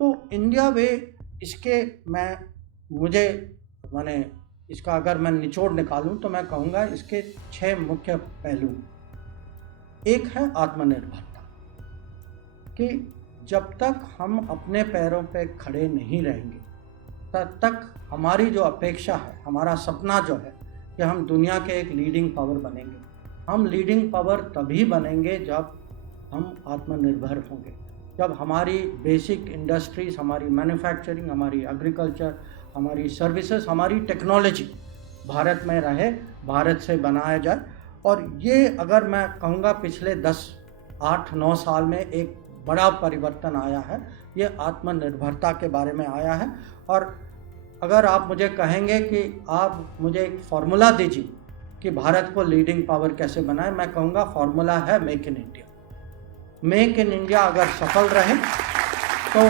तो इंडिया वे इसके मुझे माने इसका अगर मैं निचोड़ निकालूं तो मैं कहूँगा इसके 6 मुख्य पहलू। एक है आत्मनिर्भरता, कि जब तक हम अपने पैरों पे खड़े नहीं रहेंगे तब तक हमारी जो अपेक्षा है, हमारा सपना जो है कि हम दुनिया के एक लीडिंग पावर बनेंगे, हम लीडिंग पावर तभी बनेंगे जब हम आत्मनिर्भर होंगे, जब हमारी बेसिक इंडस्ट्रीज, हमारी मैन्युफैक्चरिंग, हमारी एग्रीकल्चर, हमारी सर्विसेज, हमारी टेक्नोलॉजी भारत में रहे, भारत से बनाया जाए। और ये अगर मैं कहूँगा पिछले 8-9 साल में एक बड़ा परिवर्तन आया है, ये आत्मनिर्भरता के बारे में आया है। और अगर आप मुझे कहेंगे कि आप मुझे एक फार्मूला दीजिए कि भारत को लीडिंग पावर कैसे बनाए, मैं कहूँगा फार्मूला है make in India. Make in India अगर सफल रहे तो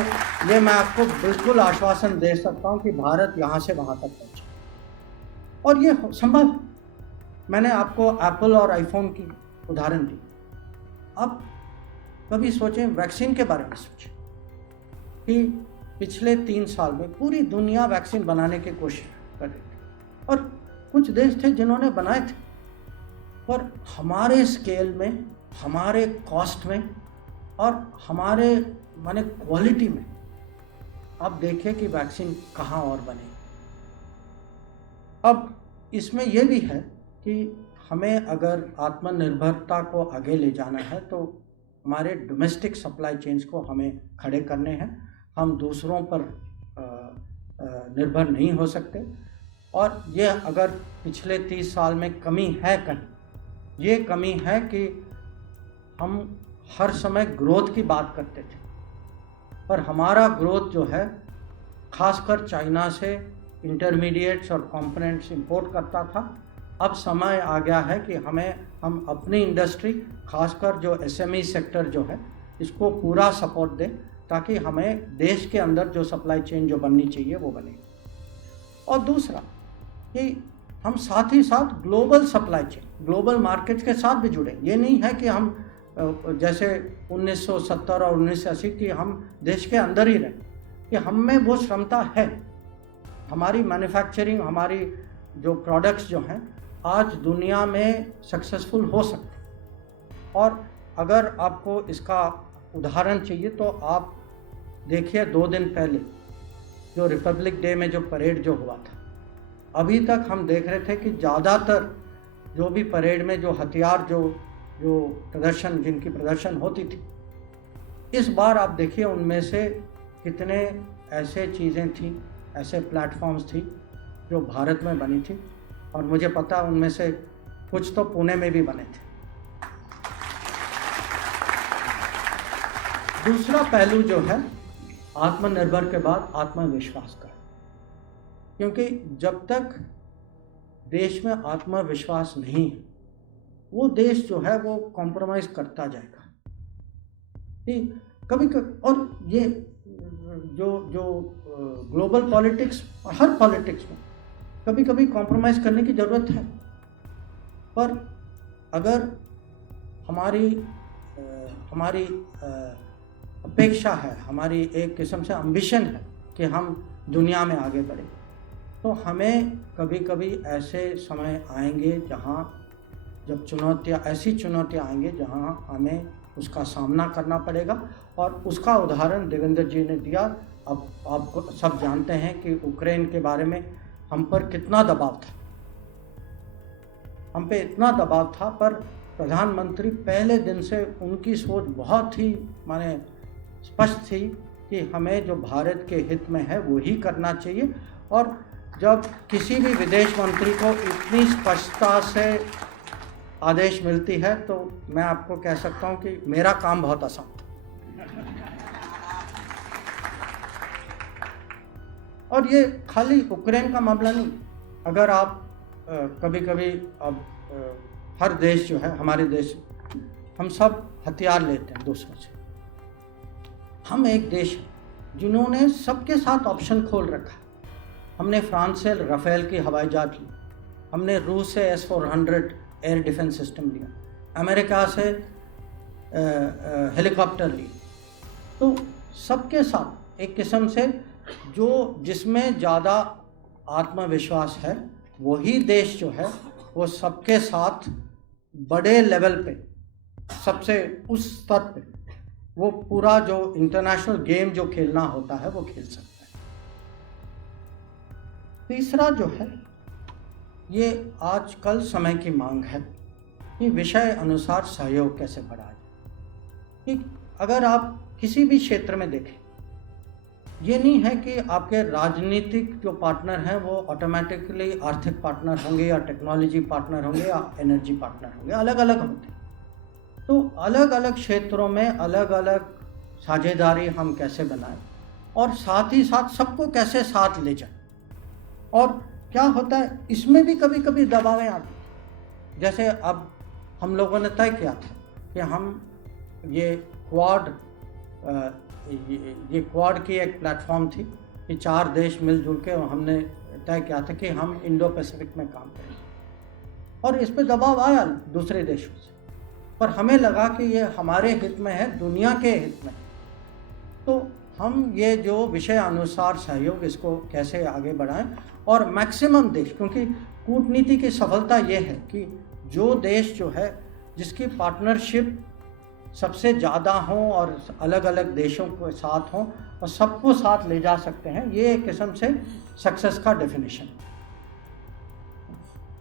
ये मैं आपको बिल्कुल आश्वासन दे सकता हूँ कि भारत यहाँ से वहाँ तक पहुँचे, और ये संभव। मैंने आपको एप्पल और आईफोन की उदाहरण दी। अब कभी सोचें, वैक्सीन के बारे में सोचें कि पिछले 3 साल में पूरी दुनिया वैक्सीन बनाने की कोशिश कर रही थी, और कुछ देश थे जिन्होंने बनाए थे, पर हमारे स्केल में, हमारे कॉस्ट में और हमारे माने क्वालिटी में आप देखिए कि वैक्सीन कहाँ और बने। अब इसमें यह भी है कि हमें अगर आत्मनिर्भरता को आगे ले जाना है तो हमारे डोमेस्टिक सप्लाई चेन्स को हमें खड़े करने हैं। हम दूसरों पर निर्भर नहीं हो सकते। और ये अगर पिछले 30 साल में कमी है कहीं, ये कमी है कि हम हर समय ग्रोथ की बात करते थे, पर हमारा ग्रोथ जो है खासकर चाइना से इंटरमीडिएट्स और कंपोनेंट्स इंपोर्ट करता था। अब समय आ गया है कि हम अपनी इंडस्ट्री, खासकर जो एसएमई सेक्टर जो है, इसको पूरा सपोर्ट दें ताकि हमें देश के अंदर जो सप्लाई चेन जो बननी चाहिए वो बने। और दूसरा कि हम साथ ही साथ global supply chain, global market के साथ भी जुड़े। ये नहीं है कि हम जैसे 1970 और 1980 की हम देश के अंदर ही रहें, कि हम में वो क्षमता है, हमारी मैन्युफैक्चरिंग, हमारी जो प्रोडक्ट्स जो हैं आज दुनिया में सक्सेसफुल हो सकते। और अगर आपको इसका उदाहरण चाहिए तो आप देखिए 2 दिन पहले जो रिपब्लिक डे में जो परेड जो हुआ था, अभी तक हम देख रहे थे कि ज़्यादातर जो भी परेड में जो हथियार जो प्रदर्शन, जिनकी प्रदर्शन होती थी, इस बार आप देखिए उनमें से कितने ऐसे चीज़ें थी, ऐसे प्लेटफॉर्म्स थी जो भारत में बनी थी, और मुझे पता उनमें से कुछ तो पुणे में भी बने थे। दूसरा पहलू जो है आत्मनिर्भर के बाद आत्मविश्वास का, क्योंकि जब तक देश में आत्मविश्वास नहीं है, वो देश जो है वो कॉम्प्रोमाइज़ करता जाएगा। कभी और ये जो ग्लोबल पॉलिटिक्स, हर पॉलिटिक्स में कभी कभी कॉम्प्रोमाइज़ करने की ज़रूरत है, पर अगर हमारी अपेक्षा है, हमारी एक किस्म से एम्बिशन है कि हम दुनिया में आगे बढ़ें, तो हमें कभी कभी ऐसे समय आएंगे जब ऐसी चुनौतियाँ आएंगे जहाँ हमें उसका सामना करना पड़ेगा। और उसका उदाहरण देवेंद्र जी ने दिया। अब आपको सब जानते हैं कि यूक्रेन के बारे में हम पर कितना दबाव था, हम पे इतना दबाव था, पर प्रधानमंत्री पहले दिन से उनकी सोच बहुत ही माने स्पष्ट थी कि हमें जो भारत के हित में है वो ही करना चाहिए। और जब किसी भी विदेश मंत्री को इतनी स्पष्टता से आदेश मिलती है तो मैं आपको कह सकता हूं कि मेरा काम बहुत आसान था। और ये खाली यूक्रेन का मामला नहीं, अगर आप कभी कभी अब हर देश जो है, हमारे देश, हम सब हथियार लेते हैं दूसरों से। हम एक देश जिन्होंने सबके साथ ऑप्शन खोल रखा। हमने फ्रांस से राफेल की हवाई जहाज ली, हमने रूस से S-400 एयर डिफेंस सिस्टम लिया, अमेरिका से हेलीकॉप्टर ली। तो सबके साथ एक किस्म से जो जिसमें ज़्यादा आत्मविश्वास है वही देश जो है वो सबके साथ बड़े लेवल पे, सबसे उस स्तर पे वो पूरा जो इंटरनेशनल गेम जो खेलना होता है वो खेल सकता है। तीसरा जो है, ये आजकल समय की मांग है कि विषय अनुसार सहयोग कैसे बढ़ाए। कि अगर आप किसी भी क्षेत्र में देखें, ये नहीं है कि आपके राजनीतिक जो पार्टनर हैं वो ऑटोमेटिकली आर्थिक पार्टनर होंगे या टेक्नोलॉजी पार्टनर होंगे या एनर्जी पार्टनर होंगे, अलग अलग होते हैं। तो अलग अलग क्षेत्रों में अलग अलग साझेदारी हम कैसे बनाएं और साथ ही साथ सबको कैसे साथ ले जाएं। और क्या होता है, इसमें भी कभी कभी दबावें आती हैं। जैसे अब हम लोगों ने तय किया था कि हम ये क्वाड की एक प्लेटफॉर्म थी कि 4 देश मिलजुल के हमने तय किया था कि हम इंडो पैसिफिक में काम करेंगे, और इस पे दबाव आया दूसरे देशों से, पर हमें लगा कि ये हमारे हित में है, दुनिया के हित में। तो हम ये जो विषय अनुसार सहयोग इसको कैसे आगे बढ़ाएं और मैक्सिमम देश, क्योंकि कूटनीति की सफलता ये है कि जो देश जो है जिसकी पार्टनरशिप सबसे ज़्यादा हों और अलग अलग देशों के साथ हों और सबको साथ ले जा सकते हैं, ये एक किस्म से सक्सेस का डेफिनेशन।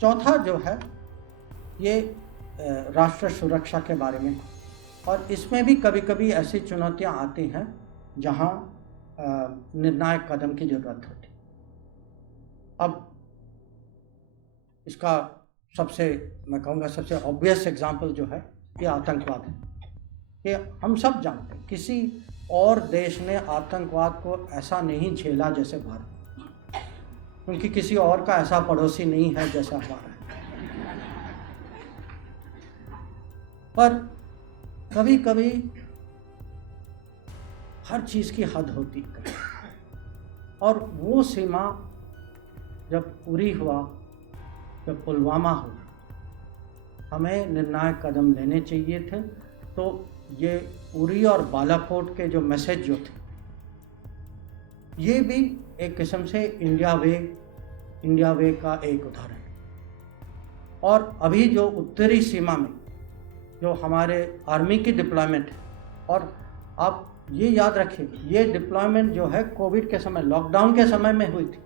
चौथा जो है ये राष्ट्र सुरक्षा के बारे में, और इसमें भी कभी कभी ऐसी चुनौतियां आती हैं जहां निर्णायक कदम की ज़रूरत होती। अब इसका सबसे, मैं कहूँगा सबसे ऑब्वियस एग्जांपल जो है ये आतंकवाद है। कि हम सब जानते हैं किसी और देश ने आतंकवाद को ऐसा नहीं झेला जैसे भारत, क्योंकि किसी और का ऐसा पड़ोसी नहीं है जैसा हमारा है। पर कभी कभी हर चीज़ की हद होती है, और वो सीमा जब पूरी हुआ, जब पुलवामा हुआ, हमें निर्णायक कदम लेने चाहिए थे। तो ये उरी और बालाकोट के जो मैसेज जो थे, ये भी एक किस्म से इंडिया वे का एक उदाहरण है। और अभी जो उत्तरी सीमा में जो हमारे आर्मी की डिप्लॉयमेंट है, और आप ये याद रखिए ये डिप्लॉयमेंट जो है कोविड के समय, लॉकडाउन के समय में हुई थी,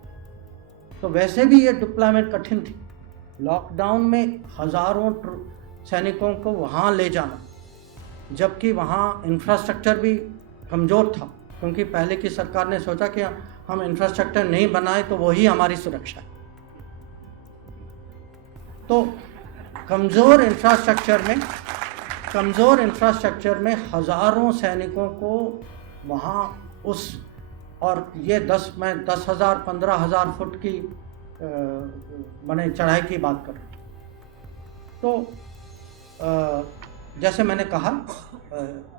तो वैसे भी ये डिप्लॉयमेंट कठिन थी। लॉकडाउन में हज़ारों सैनिकों को वहाँ ले जाना, जबकि वहाँ इंफ्रास्ट्रक्चर भी कमज़ोर था, क्योंकि पहले की सरकार ने सोचा कि हम इंफ्रास्ट्रक्चर नहीं बनाए तो वही हमारी सुरक्षा है। तो कमज़ोर इंफ्रास्ट्रक्चर में हज़ारों सैनिकों को वहाँ उस, और ये 10,000 15,000 फुट की मैंने चढ़ाई की बात कर। तो जैसे मैंने कहा,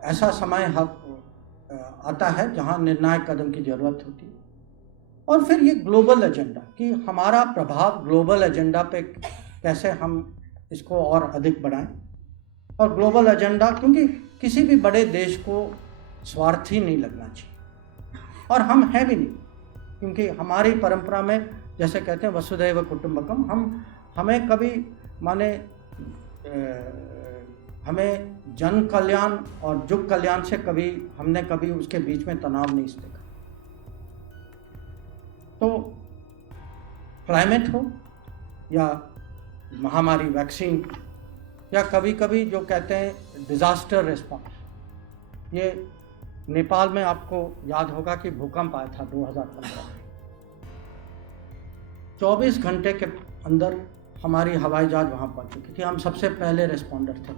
ऐसा समय आता है जहाँ निर्णायक कदम की ज़रूरत होती है। और फिर ये ग्लोबल एजेंडा, कि हमारा प्रभाव ग्लोबल एजेंडा पे कैसे हम इसको और अधिक बढ़ाएं। और ग्लोबल एजेंडा, क्योंकि किसी भी बड़े देश को स्वार्थी नहीं लगना चाहिए, और हम हैं भी नहीं, क्योंकि हमारी परंपरा में जैसे कहते हैं वसुधैव कुटुंबकम, हमें कभी हमें जन कल्याण और जुग कल्याण से हमने कभी उसके बीच में तनाव नहीं देखा। तो क्लाइमेट हो या महामारी वैक्सीन, या कभी कभी जो कहते हैं डिज़ास्टर रिस्पॉन्स, ये नेपाल में आपको याद होगा कि भूकंप आया था 2015 में। 24 घंटे के अंदर हमारी हवाई जहाज वहाँ पहुँच चुकी थी, हम सबसे पहले रिस्पॉन्डर थे।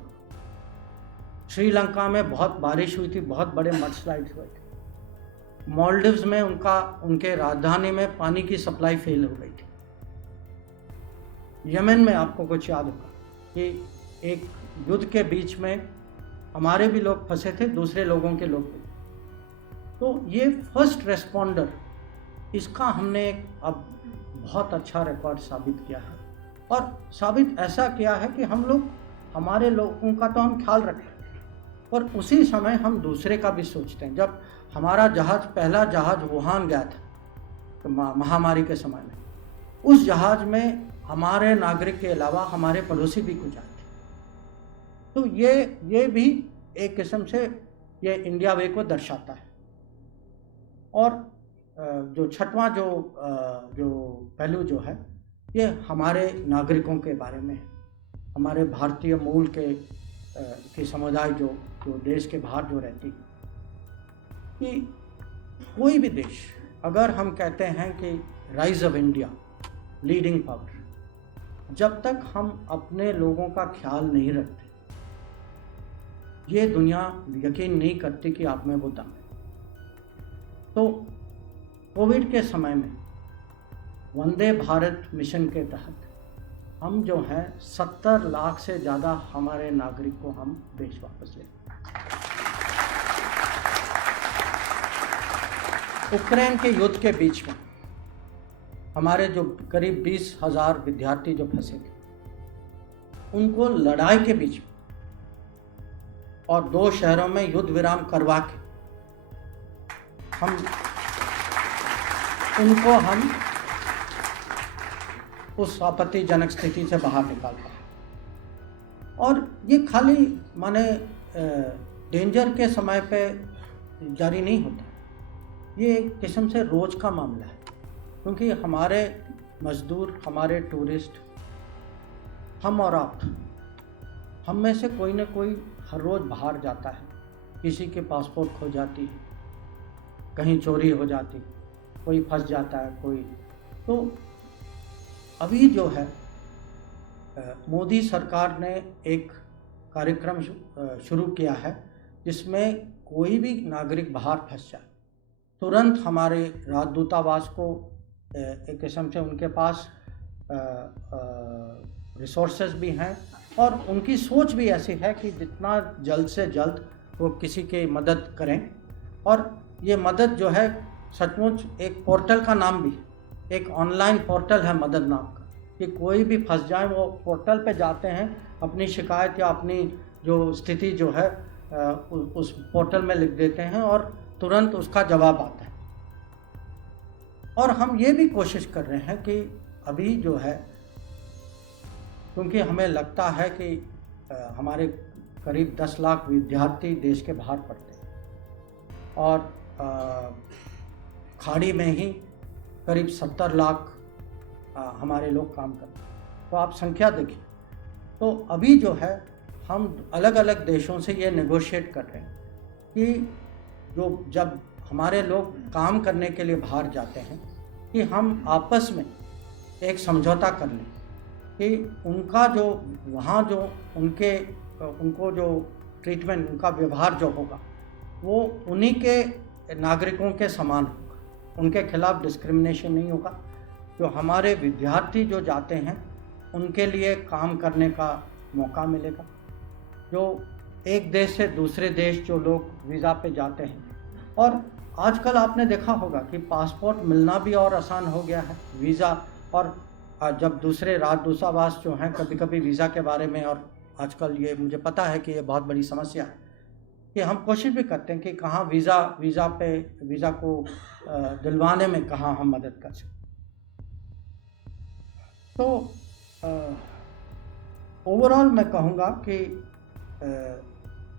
श्रीलंका में बहुत बारिश हुई थी, बहुत बड़े मडस्लाइड हुए थे। मालदीव्स में उनके राजधानी में पानी की सप्लाई फेल हो गई थी। यमन में आपको कुछ याद होगा कि एक युद्ध के बीच में हमारे भी लोग फंसे थे, दूसरे लोगों के लोग भी। तो ये फर्स्ट रेस्पॉन्डर, इसका हमने अब बहुत अच्छा रिकॉर्ड साबित किया है, और साबित ऐसा किया है कि हम लोग, हमारे लोगों का तो हम ख्याल रखते हैं, और उसी समय हम दूसरे का भी सोचते हैं। जब हमारा जहाज़, पहला जहाज़ वुहान गया था तो महामारी के समय में, उस जहाज़ में हमारे नागरिक के अलावा हमारे पड़ोसी भी कुछ आए थे। तो ये भी एक किस्म से ये इंडिया वे को दर्शाता है। और जो छठवां जो पहलू जो है, ये हमारे नागरिकों के बारे में है। हमारे भारतीय मूल के समुदाय जो देश के बाहर जो रहती है, कि कोई भी देश, अगर हम कहते हैं कि rise of India, leading power, जब तक हम अपने लोगों का ख्याल नहीं रखते, ये दुनिया यकीन नहीं करती कि आप में वो दम है। तो कोविड के समय में वंदे भारत मिशन के तहत हम जो हैं 70 लाख से ज़्यादा हमारे नागरिक को हम देश वापस ले। यूक्रेन के युद्ध के बीच में हमारे जो करीब 20,000 विद्यार्थी जो फंसे थे, उनको लड़ाई के बीच में और 2 शहरों में युद्ध विराम करवा के हम उस आपत्तिजनक स्थिति से बाहर निकाल पाए। और ये खाली माने डेंजर के समय पे जारी नहीं होता, ये एक किस्म से रोज़ का मामला है, क्योंकि हमारे मज़दूर, हमारे टूरिस्ट, हम और आप, हम में से कोई ना कोई हर रोज़ बाहर जाता है। किसी के पासपोर्ट खो जाती है, कहीं चोरी हो जाती, कोई फंस जाता है, कोई। तो अभी जो है मोदी सरकार ने एक कार्यक्रम शुरू किया है, जिसमें कोई भी नागरिक बाहर फंस जाए, तुरंत हमारे राजदूतावास को एक किस्म से उनके पास रिसोर्सेज भी हैं, और उनकी सोच भी ऐसी है कि जितना जल्द से जल्द वो किसी की मदद करें। और ये मदद जो है सचमुच, एक पोर्टल का नाम भी, एक ऑनलाइन पोर्टल है मदद नाम का, कि कोई भी फंस जाए वो पोर्टल पे जाते हैं, अपनी शिकायत या अपनी जो स्थिति जो है उस पोर्टल में लिख देते हैं और तुरंत उसका जवाब आता है। और हम ये भी कोशिश कर रहे हैं कि अभी जो है, क्योंकि हमें लगता है कि हमारे करीब 10 लाख विद्यार्थी देश के बाहर पढ़ते हैं, और खाड़ी में ही करीब 70 लाख हमारे लोग काम करते हैं। तो आप संख्या देखिए। तो अभी जो है हम अलग अलग देशों से ये नेगोशिएट कर रहे हैं कि जब हमारे लोग काम करने के लिए बाहर जाते हैं, कि हम आपस में एक समझौता कर लें कि उनका जो वहाँ जो उनको जो ट्रीटमेंट, उनका व्यवहार जो होगा, वो उन्हीं के नागरिकों के समान होगा, उनके खिलाफ डिस्क्रिमिनेशन नहीं होगा। जो हमारे विद्यार्थी जो जाते हैं, उनके लिए काम करने का मौका मिलेगा। जो एक देश से दूसरे देश जो लोग वीज़ा पे जाते हैं, और आजकल आपने देखा होगा कि पासपोर्ट मिलना भी और आसान हो गया है, वीज़ा। और जब दूसरे राजदूतावास जो हैं, कभी कभी वीज़ा के बारे में, और आजकल ये मुझे पता है कि ये बहुत बड़ी समस्या है, कि हम कोशिश भी करते हैं कि कहाँ वीज़ा को दिलवाने में कहाँ हम मदद कर सकें। तो ओवरऑल मैं कहूँगा कि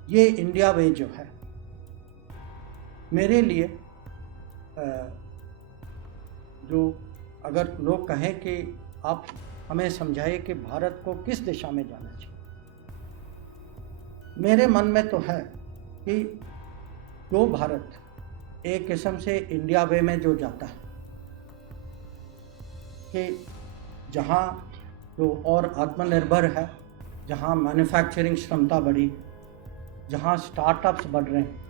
ये इंडिया वे जो है, मेरे लिए जो अगर लोग कहें कि आप हमें समझाइए कि भारत को किस दिशा में जाना चाहिए, मेरे मन में तो है कि जो भारत एक किस्म से इंडिया वे में जो जाता है, कि जहाँ जो और आत्मनिर्भर है, जहाँ मैन्युफैक्चरिंग क्षमता बढ़ी, जहाँ स्टार्टअप्स बढ़ रहे हैं,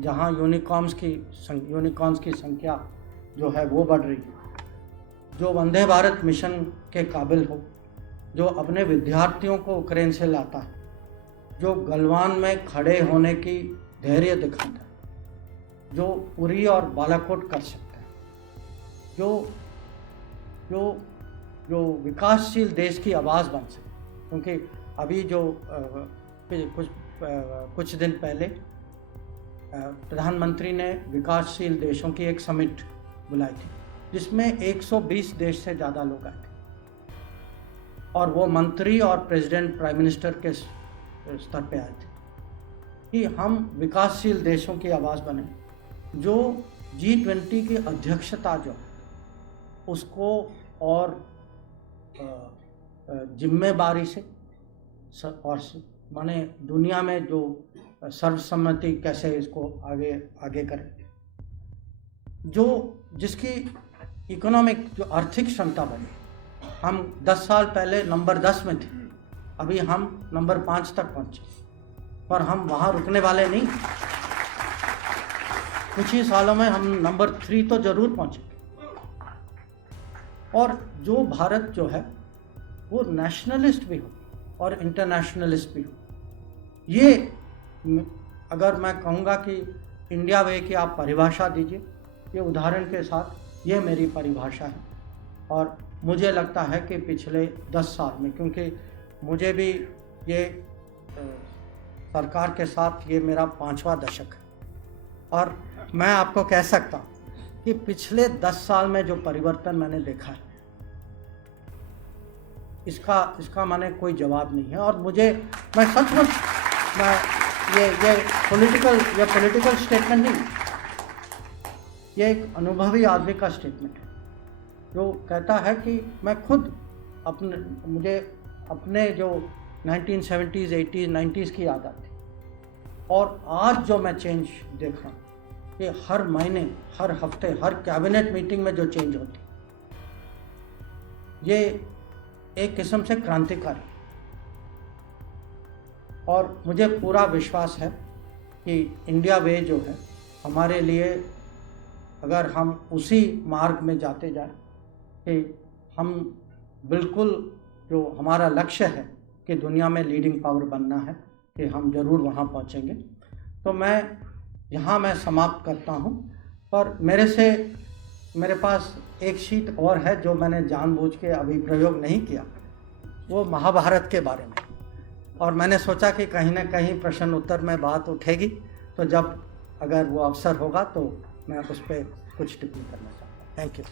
जहाँ यूनिकॉर्न्स की संख्या जो है वो बढ़ रही है, जो वंदे भारत मिशन के काबिल हो, जो अपने विद्यार्थियों को यूक्रेन से लाता है, जो गलवान में खड़े होने की धैर्य दिखाता है, जो उरी और बालाकोट कर सकता है, जो विकासशील देश की आवाज़ बन सके। क्योंकि अभी जो कुछ दिन पहले प्रधानमंत्री ने विकासशील देशों की एक समिट बुलाई थी जिसमें 120 देश से ज़्यादा लोग आए थे और वो मंत्री और प्रेसिडेंट प्राइम मिनिस्टर के स्तर पे आए थे कि हम विकासशील देशों की आवाज़ बने, जो G20 की अध्यक्षता जो उसको और जिम्मेदारी से और माने दुनिया में जो सर्वसम्मति कैसे इसको आगे करें, जो जिसकी इकोनॉमिक जो आर्थिक क्षमता बनी। हम 10 साल पहले नंबर 10 में थे, अभी हम नंबर 5 तक पहुंचे, पर हम वहाँ रुकने वाले नहीं। कुछ ही सालों में हम नंबर 3 तो जरूर पहुंचे। और जो भारत जो है वो नेशनलिस्ट भी हो और इंटरनेशनलिस्ट भी हो। ये अगर मैं कहूँगा कि इंडिया वे की आप परिभाषा दीजिए, ये उदाहरण के साथ ये मेरी परिभाषा है। और मुझे लगता है कि पिछले 10 साल में, क्योंकि मुझे भी ये सरकार के साथ ये मेरा 5वां दशक है, और मैं आपको कह सकता हूँ कि पिछले 10 साल में जो परिवर्तन मैंने देखा है इसका माने कोई जवाब नहीं है। और मैं सचमुच ये पॉलिटिकल स्टेटमेंट नहीं, ये एक अनुभवी आदमी का स्टेटमेंट है जो कहता है कि मैं खुद मुझे अपने जो 1970s, 80s, 90s की याद आती, और आज जो मैं चेंज देख रहा हूँ कि हर महीने, हर हफ्ते, हर कैबिनेट मीटिंग में जो चेंज होती, ये एक किस्म से क्रांतिकारी। और मुझे पूरा विश्वास है कि इंडिया वे जो है हमारे लिए, अगर हम उसी मार्ग में जाते जाएं कि हम बिल्कुल जो हमारा लक्ष्य है कि दुनिया में लीडिंग पावर बनना है, कि हम ज़रूर वहाँ पहुँचेंगे। तो मैं समाप्त करता हूँ। और मेरे पास एक शीट और है जो मैंने जानबूझ के अभी प्रयोग नहीं किया, वो महाभारत के बारे में। और मैंने सोचा कि कहीं ना कहीं प्रश्न उत्तर में बात उठेगी, तो जब अगर वो अवसर होगा तो मैं उस पर कुछ टिप्पणी करना चाहता हूँ। Thank you.